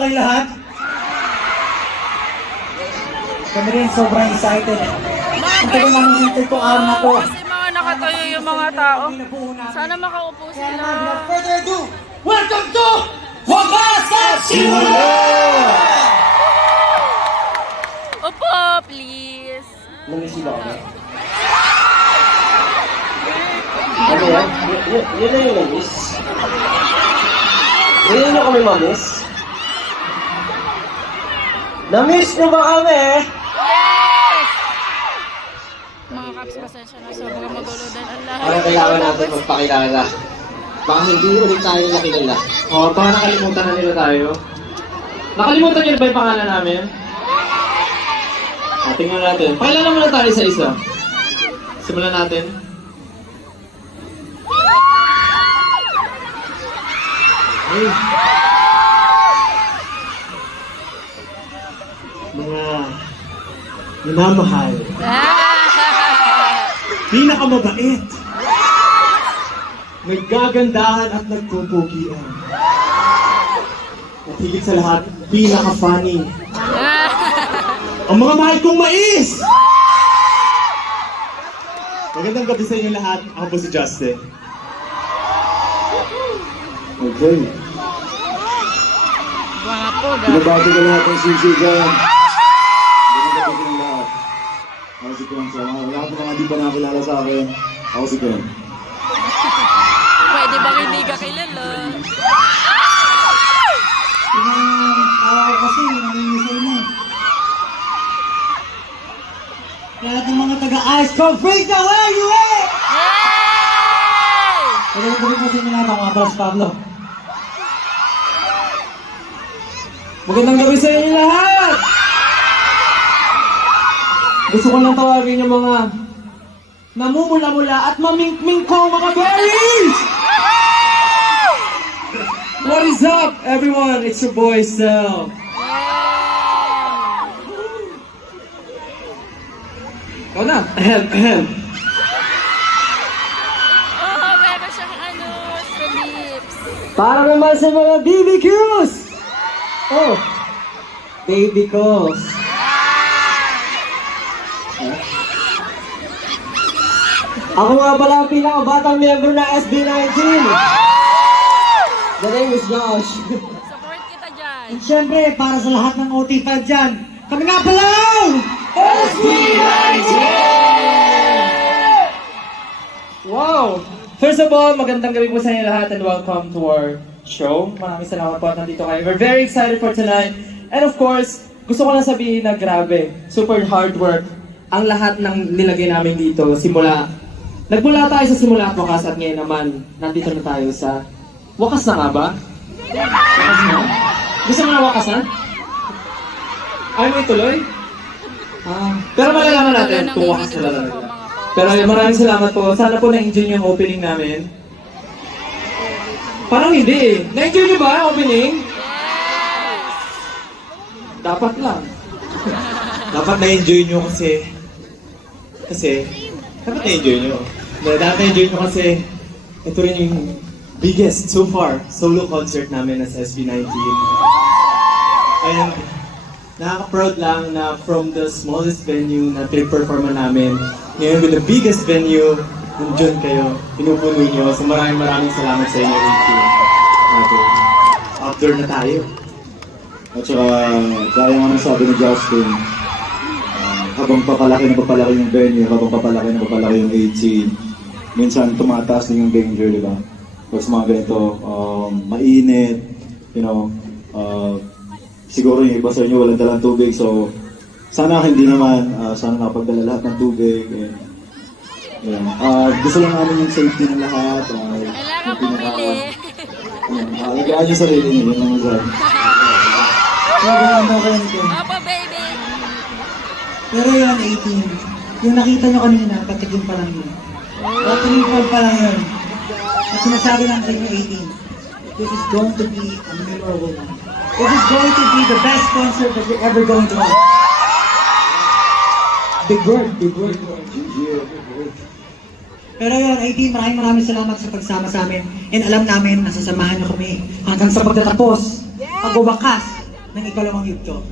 ba kayo lahat? Kami rin sobrang excited. Ang tagal namin dito itong araw na to. Kasi mga nakatayo yung mga tao. Sana makaupo sila. Without further ado, welcome to Wagas at Simula! Opo, please. Nangisi ba kami? Ano yan? Yun na yung na-miss. Ngayon na kami ma-miss. Na-miss nyo ba kami? Yes! Mga kaps, pasensya na. Sobrang magulo din ang lahat. Parang kailangan natin magpakilala. Baka hindi ulit tayo nakilala. Oo, baka nakalimutan na nila tayo. Nakalimutan niyo ba yung pangalan namin? Tingnan natin. Pakilala muna tayo sa isa. Simulan natin. Hey. Mga minamahal, pinakamabait, naggagandahan at nagpupugian. At higit sa lahat, pinaka-funny. Ang mga mahal kong mais! Magandang gabi sa inyo lahat. Ako po si Justin. Okay. Guwapo, Binabati ko lahat ng sisigan. Binabati ko ng lahat. Ako si Ken. Sa mga lahat ng mga di pa nakakilala sa akin, ako si Ken. Pwede bang hindi ka kilala? Ako kasi, nangingisal mo. Lahat ng mga taga-Ice Cold Freak na where you at? Yay! Pwede ko rin kasi nila ito mga Bros Pablo. Magandang gabi sa inyo lahat! Gusto ko lang tawagin yung mga namumula-mula at mamingming ko mga berries! What is up, everyone? It's your boy, Sel. Ikaw na. Ahem. Oh, meron siyang ano, sa lips. Para naman sa mga BBQs! Oh, baby calls. Ako nga pala ang pinakabatang member ng SB19. The name is Josh. Support kita dyan. At syempre, para sa lahat ng OT5 dyan, kami nga pala ang SB19! Wow! First of all, magandang gabi po sa inyo lahat and welcome to our show. Maraming salamat po at nandito kayo. We're very excited for tonight. And of course, gusto ko lang sabihin na grabe, super hard work ang lahat ng nilagay namin dito. Nagmula tayo sa simula at wakas at ngayon naman, nandito na tayo sa wakas na nga ba? Wakas na? Gusto mo na wakasan? Ayaw mo ituloy? Pero malalaman natin kung wakas na lang. Pero maraming salamat po. Sana po na-enjoy niyo yung opening namin. Parang hindi eh. Na-enjoy niyo ba ang opening? Dapat lang. Dapat na-enjoy niyo kasi dapat na-enjoy niyo. Dapat na-enjoy niyo kasi ito rin yung biggest so far solo concert namin as SB19. And nakaka-proud lang na from the smallest venue na pinag-performan namin, ngayon with the biggest venue, nandiyan kayo, pinupuno nyo. So maraming salamat sa inyo. Outdoor na tayo. At saka, kaya nga nang sabi ni Justin, habang papalaki yung venue, habang papalaki yung 18, minsan tumataas din yung danger, di ba? Kasi mga ganito, mainit, siguro yung iba sa inyo walang dalang tubig, so sana hindi naman, sana napagdala lahat ng tubig. Yan. Gusto lang namin yung safety ng lahat. Kailangan pumili. Alagaan yung sarili niyo, yun ang masabi. Opo, baby. Pero yun, 18. Yung nakita nyo kanina, patikim pa lang yun. Patikim pa lang yun. At sinasabi lang sa inyo, 18. This is going to be a memorable one. This is going to be the best concert that you're ever going to have. Big word. Pero yun, 18, maraming salamat sa pagsama sa amin. And alam namin, nasasamahan nyo kami hanggang sa pagtatapos, pagwawakas, ng ikalawang yugto.